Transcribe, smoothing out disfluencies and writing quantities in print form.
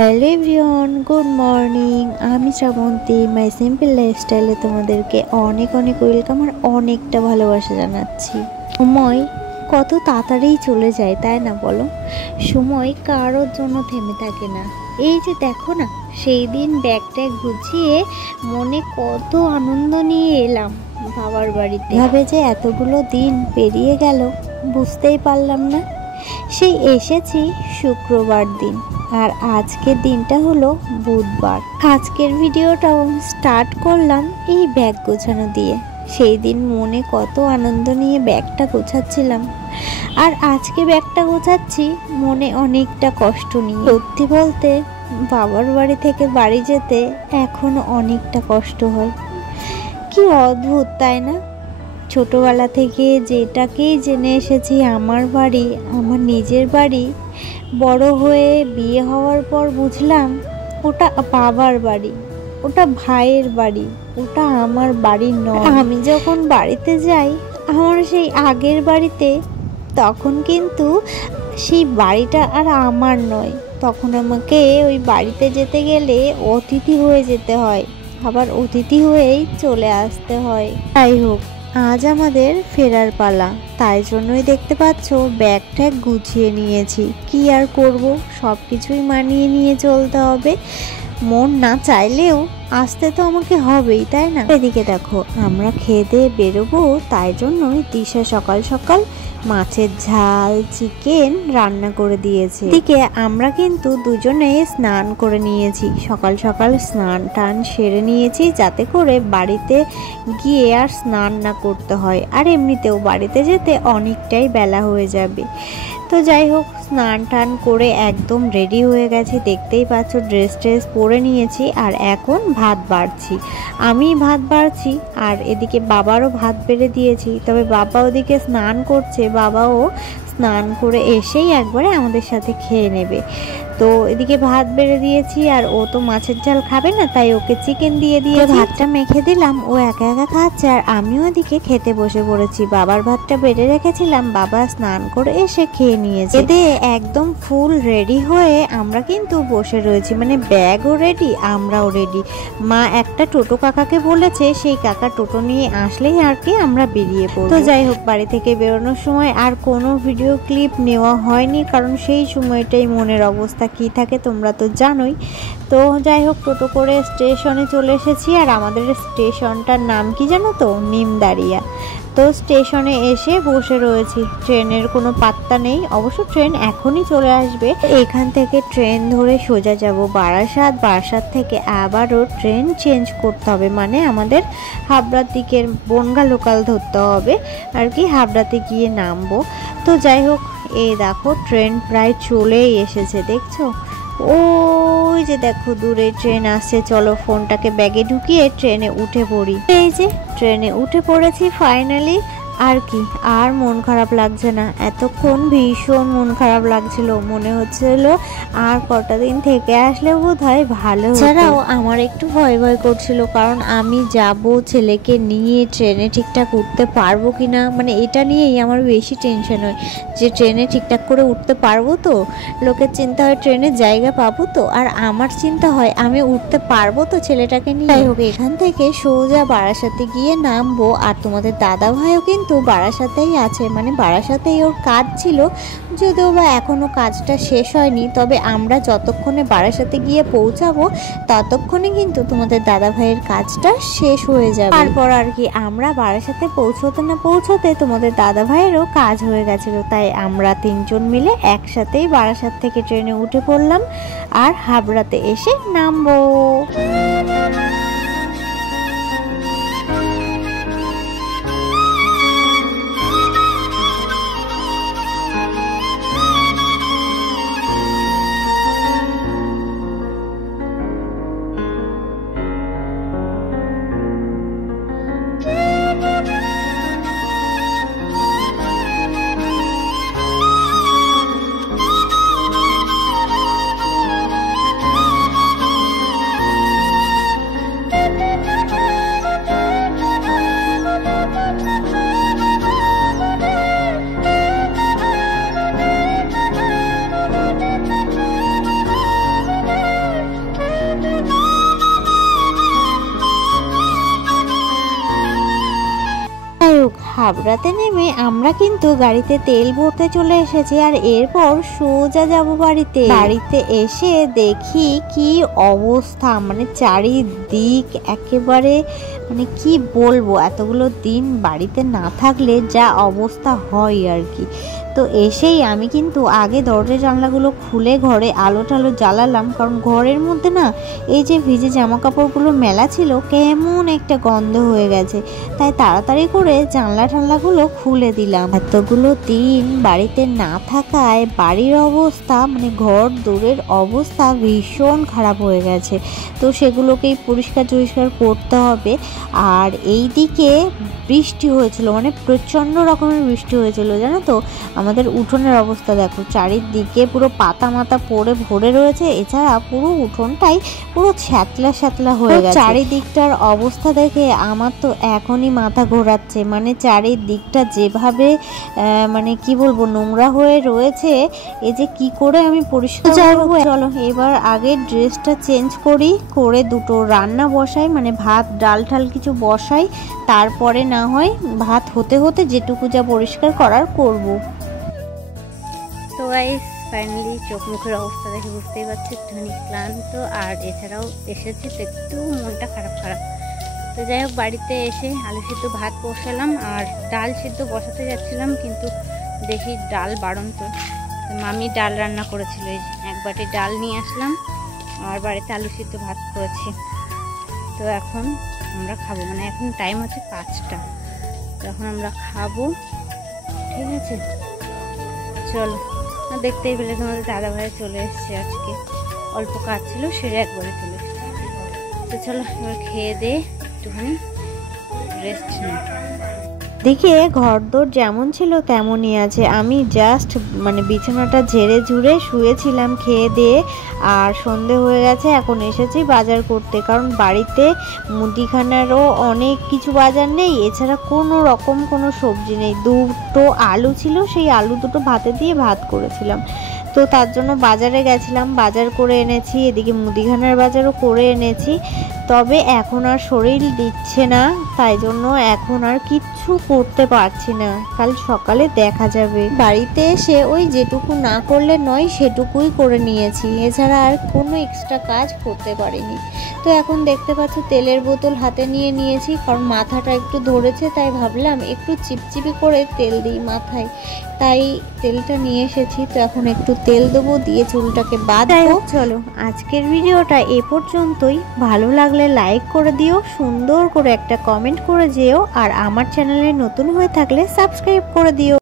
Hello everyone, good morning. আমি শ্রাবন্তী, মাই simple লাইফস্টাইলে তোমাদেরকে অনেক অনেক ওয়েলকাম আর অনেকটা ভালোবাসা জানাচ্ছি। সময় কত তাড়াতাড়ি চলে যায়, তাই না বলো? সময় কারোর জন্য থেমে থাকে না। এই যে দেখো না, সেই দিন ব্যাগটা গুছিয়ে মনে কত আনন্দ নিয়ে এলাম বাবার বাড়িতে। ভাবে যে এতগুলো দিন পেরিয়ে গেল বুঝতেই পারলাম না। সেই এসেছি শুক্রবার দিন, আর আজকের দিনটা হলো বুধবার। আজকের ভিডিওটাও স্টার্ট করলাম এই ব্যাগ গোছানো দিয়ে। সেই দিন মনে কত আনন্দ নিয়ে ব্যাগটা গোছাচ্ছিলাম, আর আজকে ব্যাগটা গোছাচ্ছি মনে অনেকটা কষ্ট নিয়ে। সত্যি বলতে বাবার বাড়ি থেকে বাড়ি যেতে এখনো অনেকটা কষ্ট হয়। কি অদ্ভুত, তাই না? ছোটবেলা থেকে যেটাকেই জেনে এসেছি আমার বাড়ি, আমার নিজের বাড়ি, বড় হয়ে বিয়ে হওয়ার পর বুঝলাম ওটা বাবার বাড়ি, ওটা ভাইয়ের বাড়ি, ওটা আমার বাড়ি নয়। আমি যখন বাড়িতে যাই আমার সেই আগের বাড়িতে, তখন কিন্তু সেই বাড়িটা আর আমার নয়। তখন আমাকে ওই বাড়িতে যেতে গেলে অতিথি হয়ে যেতে হয়, আবার অতিথি হয়েই চলে আসতে হয়। যাই হোক, আজ আমাদের ফেরার পালা, তাই জন্যই দেখতে পাচ্ছ ব্যাগটা গুছিয়ে নিয়েছি। কি আর করব, সব কিছুই মানিয়ে নিয়ে চলতে হবে। মন না চাইলেও আসতে তো আমাকে হবেই, তাই না? এদিকে দেখো, আমরা খেয়ে দিয়ে বেরোবো, তাই জন্যই দিশা সকাল সকাল মাছের ঝাল চিকেন রান্না করে দিয়েছে। এদিকে আমরা কিন্তু দুজনে স্নান করে নিয়েছি, সকাল সকাল স্নান টান সেরে নিয়েছি, যাতে করে বাড়িতে গিয়ে আর স্নান না করতে হয়, আর এমনিতেও বাড়িতে যেতে অনেকটাই বেলা হয়ে যাবে। তো যাই হোক, স্নান টান করে একদম রেডি হয়ে গেছি, দেখতেই পাচ্ছ ড্রেস ট্রেস পরে নিয়েছি, আর এখন ভাত বাড়ছি। আমি ভাত বাড়ছি আর এদিকে বাবারও ভাত বেড়ে দিয়েছি। তবে বাবা ওদিকে স্নান করছে, বাবাও স্নান করে এসেই একবারে আমাদের সাথে খেয়ে নেবে। তো এদিকে ভাত বেড়ে দিয়েছি, আর ও তো মাছের ঝাল খাবে না, তাই ওকে চিকেন দিয়ে ভাতটা মেখে দিলাম। ও একা একা খাচ্ছে, আর আমিও এদিকে খেতে বসে পড়েছি। বাবার ভাতটা বেড়ে রেখেছিলাম, বাবা স্নান করে এসে খেয়ে নিয়েছে। এতে একদম ফুল রেডি হয়ে আমরা কিন্তু বসে রয়েছি, মানে ব্যাগও রেডি, আমরাও রেডি। মা একটা টোটো কাকাকে বলেছে, সেই কাকা টোটো নিয়ে আসলেই আর কি আমরা বেরিয়ে পড়ব। তো যাই হোক, বাড়ি থেকে বেরোনোর সময় আর কোনো ভিডিও ক্লিপ নেওয়া হয়নি, কারণ সেই সময়টাই মনের অবস্থা কি থাকে তোমরা তো জানোই। তো যাই হোক, টোটো করে স্টেশনে চলে এসেছি, আর আমাদের স্টেশনটার নাম কি জানো তো? নিমদারিয়া। তো স্টেশনে এসে বসে রয়েছি, ট্রেনের কোনো পাত্তা নেই। অবশ্য ট্রেন এখনই চলে আসবে। এখান থেকে ট্রেন ধরে সোজা যাব বারাসাত, বারাসাত থেকে আবারও ট্রেন চেঞ্জ করতে হবে, মানে আমাদের হাবড়ার দিকের বনগাঁ লোকাল ধরতে হবে আর কি, হাবড়াতে গিয়ে নামবো। তো যাই হোক, এই দেখো ট্রেন প্রায় চলেই এসেছে, দেখছো? ওই যে দেখো দূরে ট্রেন আসছে। চলো ফোনটাকে ব্যাগে ঢুকিয়ে ট্রেনে উঠে পড়ি। এই যে ট্রেনে উঠে পড়েছি ফাইনালি। আর কি, আর মন খারাপ লাগছে না। এতক্ষণ ভীষণ মন খারাপ লাগছিল, মনে হচ্ছিল আর কটা দিন থেকে আসলে বোধহয় ভালো হতো। এছাড়াও আমার একটু ভয় ভয় করছিল, কারণ আমি যাব ছেলেকে নিয়ে, ট্রেনে ঠিকঠাক উঠতে পারবো কিনা, মানে এটা নিয়েই আমার বেশি টেনশন হয় যে ট্রেনে ঠিকঠাক করে উঠতে পারবো তো। লোকের চিন্তা হয় ট্রেনের জায়গা পাবো তো, আর আমার চিন্তা হয় আমি উঠতে পারবো তো ছেলেটাকে নিয়ে। যাই হোক, এখান থেকে সোজা বারাসাতে গিয়ে নামবো। আর তোমাদের দাদা ভাইও কিন্তু বারাসাতেই আছে, মানে বারাসাতেই ওর কাজ ছিল, যদিও বা এখনো কাজটা শেষ হয়নি। তবে আমরা যতক্ষণে বারাসাতে গিয়ে পৌঁছাবো ততক্ষণে কিন্তু তোমাদের দাদা ভাইয়ের কাজটা শেষ হয়ে যাবে। তারপর আর কি, আমরা বারাসাতে পৌঁছতে না পৌঁছতে তোমাদের দাদা ভাইয়েরও কাজ হয়ে গেছিল, তাই আমরা তিনজন মিলে একসাথেই বারাসাত থেকে ট্রেনে উঠে পড়লাম, আর হাবড়াতে এসে নামবো। ঘাবড়াতে নেমে আমরা কিন্তু গাড়িতে তেল ভরতে চলে এসেছি, আর এরপর সোজা যাব বাড়িতে। বাড়িতে এসে দেখি কি অবস্থা, মানে চারিদিক একেবারে, মানে কি বলবো, এতগুলো দিন বাড়িতে না থাকলে যা অবস্থা হয় আর কি। তো এসেই আমি কিন্তু আগে দরজা জানলাগুলো খুলে ঘরে আলো টালো জ্বালালাম, কারণ ঘরের মধ্যে না এই যে ভিজে জামা কাপড়গুলো মেলা ছিল কেমন একটা গন্ধ হয়ে গেছে, তাই তাড়াতাড়ি করে জানলা টানলাগুলো খুলে দিলাম। এতগুলো দিন বাড়িতে না থাকায় বাড়ির অবস্থা, মানে ঘর দূরের অবস্থা ভীষণ খারাপ হয়ে গেছে। তো সেগুলোকেই পরিষ্কার করতে হবে। আর এই দিকে বৃষ্টি হয়েছিল, মানে প্রচণ্ড রকমের বৃষ্টি হয়েছিল জানো তো। আমাদের উঠোনের অবস্থা দেখো, চারিদিকে পুরো পাতা মাতা পড়ে ভরে রয়েছে, এছাড়া পুরো উঠোনটাই পুরো ছ্যাতলা ছ্যাতলা হয়ে গেছে। চারিদিকটার অবস্থা দেখে আমার তো এখনই মাথা ঘোরাচ্ছে, মানে চারিদিকটা যেভাবে মানে কি বলবো নোংরা হয়ে রয়েছে, এই যে কি করে আমি পরিষ্কার করবো। চলো এবার আগে ড্রেসটা চেঞ্জ করে দুটো রান্না বসাই, মানে ভাত ডাল ঠাল কিছু বসাই, তারপরে না হয় ভাত হতে হতে যেটুকু যা পরিষ্কার করার করব। তো গাইস ফাইনালি চোখ মুখের অবস্থা দেখে বুঝতেই পারছি একটুখানি ক্লান্ত, আর এছাড়াও এসেছি তো একটু মনটা খারাপ। তো যাই হোক, বাড়িতে এসে আলু সিদ্ধ ভাত বসালাম, আর ডাল সিদ্ধ বসাতে যাচ্ছিলাম কিন্তু দেখি ডাল বাড়ন্ত, তো মামি ডাল রান্না করেছিল, এই এক বাটি ডাল নিয়ে আসলাম, আর বাড়িতে আলু সিদ্ধ ভাত করেছি। তো এখন আমরা খাবো, মানে এখন টাইম হচ্ছে 5টা, তো এখন আমরা খাবো, ঠিক আছে। চলো, দেখতেই পেলে তোমাদের দাদা ভাই চলে এসছে, আজকে অল্প কাজ ছিল সেরে একবারে চলে এসছে। তো চলো এবার খেয়ে দিয়ে একটুখানি রেস্ট নিই। দেখে ঘরদোর যেমন ছিল তেমনই আছে, আমি জাস্ট মানে বিছানাটা ঝেড়ে ঝুড়ে শুয়েছিলাম খেয়ে দিয়ে, আর সন্ধে হয়ে গেছে, এখন এসেছি বাজার করতে, কারণ বাড়িতে মুদিখানারও অনেক কিছু বাজার নেই, এছাড়া কোনো রকম কোনো সবজি নেই। দুটো আলু ছিল, সেই আলু দুটো ভাতে দিয়ে ভাত করেছিলাম, তো তার জন্য বাজারে গেছিলাম, বাজার করে এনেছি, এদিকে মুদিখানার বাজারও করে এনেছি। তবে এখন আর শরীর দিচ্ছে না, তাই জন্য এখন আর কিচ্ছু করতে পারছি না, কাল সকালে দেখা যাবে। বাড়িতে এসে ওই যেটুকু না করলে নয় সেটুকুই করে নিয়েছি, এছাড়া আর কোনো এক্সট্রা কাজ করতে পারিনি। তো এখন দেখতে পাচ্ছ তেলের বোতল হাতে নিয়ে নিয়েছি, কারণ মাথাটা একটু ধরেছে, তাই ভাবলাম একটু চিপচিপি করে তেল দিই মাথায়, তাই তেলটা নিয়ে এসেছি। তো এখন একটু তেল দেবো, দিয়ে চুলটাকে বাঁধবো। চলো আজকের ভিডিওটা এ পর্যন্তই, ভালো লাগলে লাইক করে দিও, সুন্দর করে একটা কমেন্ট করে যেও, আর আমার চ্যানেলে নতুন হয়ে থাকলে সাবস্ক্রাইব করে দিও।